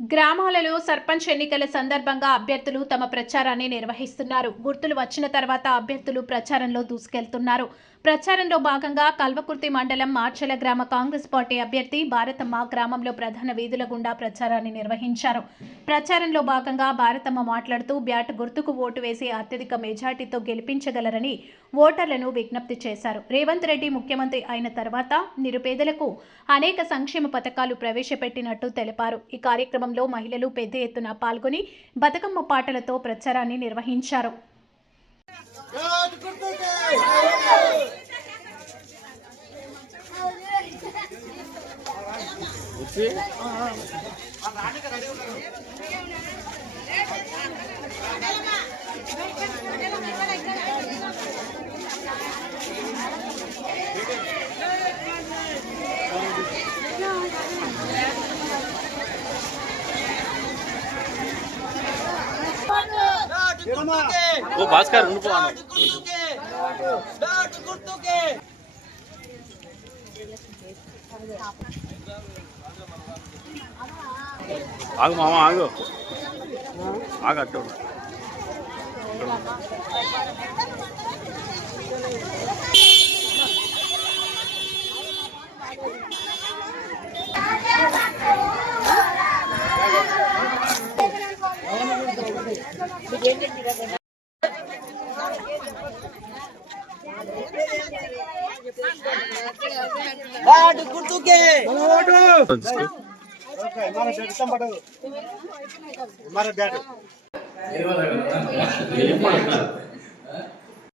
గ్రామాలలో సర్పంచ్ ఎన్నికల సందర్భంగా అభ్యర్థులు తమ ప్రచారాన్ని నిర్వహిస్తున్నారు. గుర్తులు వచ్చిన తర్వాత అభ్యర్థులు ప్రచారంలో దూసుకెళ్తున్నారు. ప్రచారంలో భాగంగా కల్వకుర్తి మండలం మార్చల గ్రామ కాంగ్రెస్ పార్టీ అభ్యర్థి భారతమ్మ గ్రామంలో ప్రధాన వీధుల గుండా ప్రచారాన్ని నిర్వహించారు. ప్రచారంలో భాగంగా భారతమ్మ మాట్లాడుతూ బ్యాట్ గుర్తుకు ఓటు వేసి అత్యధిక మెజార్టీతో గెలిపించగలరని ఓటర్లను విజ్ఞప్తి చేశారు. రేవంత్ రెడ్డి ముఖ్యమంత్రి అయిన తర్వాత నిరుపేదలకు అనేక సంక్షేమ పథకాలు ప్రవేశపెట్టినట్టు తెలిపారు. ఈ కార్యక్రమం కార్యక్రమంలో మహిళలు పెద్ద ఎత్తున పాల్గొని బతుకమ్మ పాటలతో ప్రచారాన్ని నిర్వహించారు. బ్యాట్ గుర్తుకే బ్యాట్ గుర్తుకే ఓ భాస్కర్ ఆగు మామ ఆగు. ఆగట్టు బ్యాట్ గుర్తుకే ఆగు మామ ఆగు ఆగు అట్టు బ్యాట్.